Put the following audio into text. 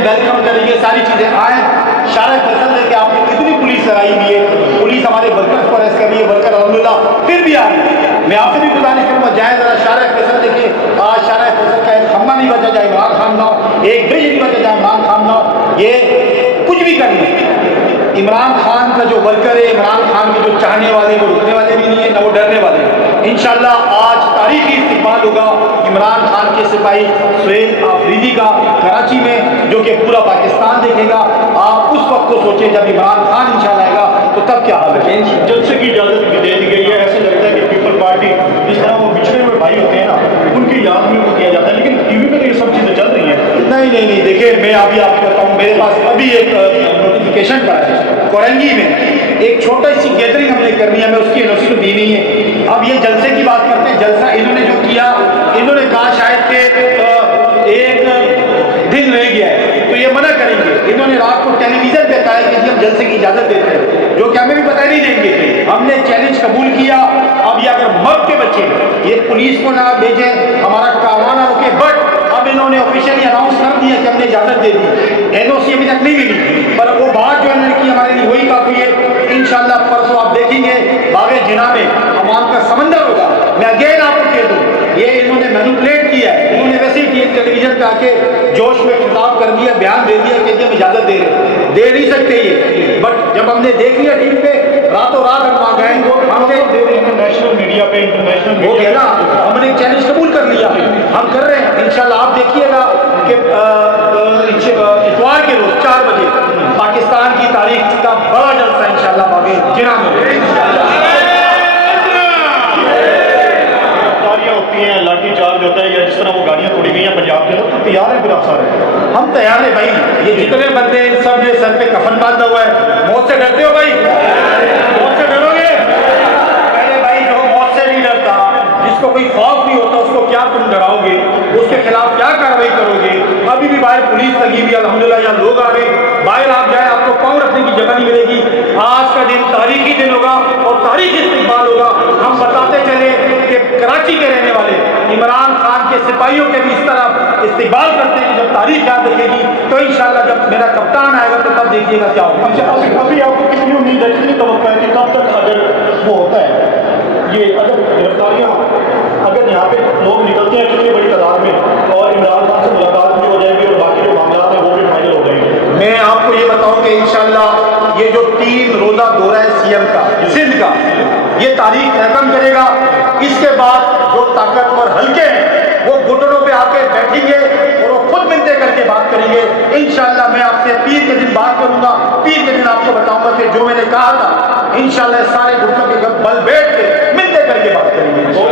Welcome करेंगे, सारी चीज़ें आए। शारा फैसल लेके आपने कितनी पुलिस लगाई हुई है, पुलिस हमारे वर्कर्स को अरेस्ट कर रही है, वर्कर अल्हम्दुलिल्लाह फिर भी आ रही है। मैं आपसे भी गुजारिश करूँगा, जाए ज़रा शारा फैसल लेके। आज शारा फैसल का एक खम्मा नहीं बचा जाए इमरान खान ना हो, एक ब्रिज नहीं बचा जाए इमरान खान ना हो। ये कुछ भी कर लें, इमरान खान का जो वर्कर है, इमरान खान के जो चाहने वाले, वो रुकने वाले भी नहीं है, ना वो डरने वाले हैं। इंशाल्लाह आज तारीखी इस्तिकबाल होगा इमरान खान के सिपाही सुहेल आफरीदी का कराची में, जो कि पूरा पाकिस्तान देखेगा। आप उस वक्त को सोचें जब इमरान खान इंशाल्लाह आएगा तो तब क्या हाल है। जलसे की इजाज़त भी दे दी गई है। ऐसे लगता है कि पीपल पार्टी जिस तरह वो बिछड़े हुए भाई होते हैं ना, उनकी याद में वो किया जाता है, लेकिन टीवी पे तो ये सब चीज़ें चल रही हैं। नहीं, देखिए मैं अभी आपको बताऊँ, मेरे पास अभी एक नोटिफिकेशन पड़ा है। कोरंगी में एक छोटा सी गैदरिंग हमने करनी है, मैं उसकी एनओसी दी नहीं है। अब ये जलसे की बात करते हैं, जलसा इन्होंने जो किया, इन्होंने कहा शायद कि एक दिन रह गया है तो ये मना करेंगे। इन्होंने रात को टेलीविजन पे कहा है कि हम जलसे की इजाज़त देते हैं, जो कि हमें भी बता नहीं देंगे। हमने चैलेंज कबूल किया। अब ये अगर मर्द के बच्चे ये पुलिस को ना भेजें, हमारा कारवां ना रोके, बट अब इन्होंने ऑफिशियली अनाउंस कर दिया कि हमने इजाज़त दे दी। एनओसी अभी तक नहीं मिली, पर वो बात जो इन्होंने की हमारे लिए वही काफ़ी है। इंशाल्लाह परसों आप देखेंगे बागे जिना में अवाम का समंदर होगा। मैं अगेन आपको कह दूँ, ये इन्होंने मैनिपुलेट किया है। इन्होंने वैसे ही टेलीविजन पे आके जोश में खिताब कर दिया, बयान दे दिया कि हम इजाज़त दे नहीं सकते ये, बट जब हमने देख लिया टीवी पे, रातों रात हम वहाँ गए, हमने इंटरनेशनल मीडिया पे इंटरनेशनल हो गया ना, हमने चैलेंज कबूल कर लिया, हम कर रहे हैं। इंशाल्लाह आप देखिएगा कि इतवार के रोज 4 बजे पाकिस्तान की तारीख का बड़ा जलसा इंशाल्लाह बागे जिना में होती हैं, लाठी चार्ज होता है, या जिस तरह वो गाड़ियाँ तोड़ी गई हैं पंजाब के लोग, तो तैयार है फिर आप सारे? हम तैयार है भाई। ये जितने बंदे हैं सब ने सर पे कफन बांधा हुआ है। मौत से डरते हो भाई? मौत से डरोगे? पहले भाई जो मौत से नहीं डरता, जिसको कोई खौफ नहीं होता, उसको क्या तुम डराओगे? उसके खिलाफ क्या कार्रवाई करोगे? अभी भी बाहर पुलिस लगी हुई, अल्हम्दुलिल्लाह यहाँ लोग आ रहे। बाहर आप जाए, आपको पाँव रखने की जगह नहीं मिलेगी। आज का दिन तारीखी दिन होगा और तारीखी इस्तिकबाल होगा। हम बताते चले कि कराची के रहने वाले इमरान खान के सिपाहियों के भी इस तरह इस्तिकबाल करते हैं कि जब तारीख याद रखेगी तो इंशाल्लाह जब मेरा कप्तान आएगा तो तब देखिएगा क्या होगा। अभी आपको कितनी उम्मीद है, कितनी तवक्को है कि कब तक अगर वो होता है, ये अगर गिरफ्तारियाँ, अगर यहाँ पे लोग निकलते हैं कितनी बड़ी तादाद में और इमरान खान से मुलाकात भी हो जाएगी और बाकी जो मामला हैं वो भी फाइनल हो जाएंगे? मैं आपको ये बताऊं कि इंशाल्लाह ये जो 3 रोज़ा दौरा है सीएम का सिंध का, ये तारीख खत्म करेगा। इसके बाद जो ताकतवर हल्के हैं वो घुटनों पे आके बैठेंगे और वो खुद मिलते करके बात करेंगे। इंशाल्लाह मैं आपसे पीर के दिन बात करूंगा, पीर के दिन आपको बताऊंगा कि जो मैंने कहा था इंशाल्लाह सारे घुटनों के बल बैठ के मिलते करके बात करेंगे।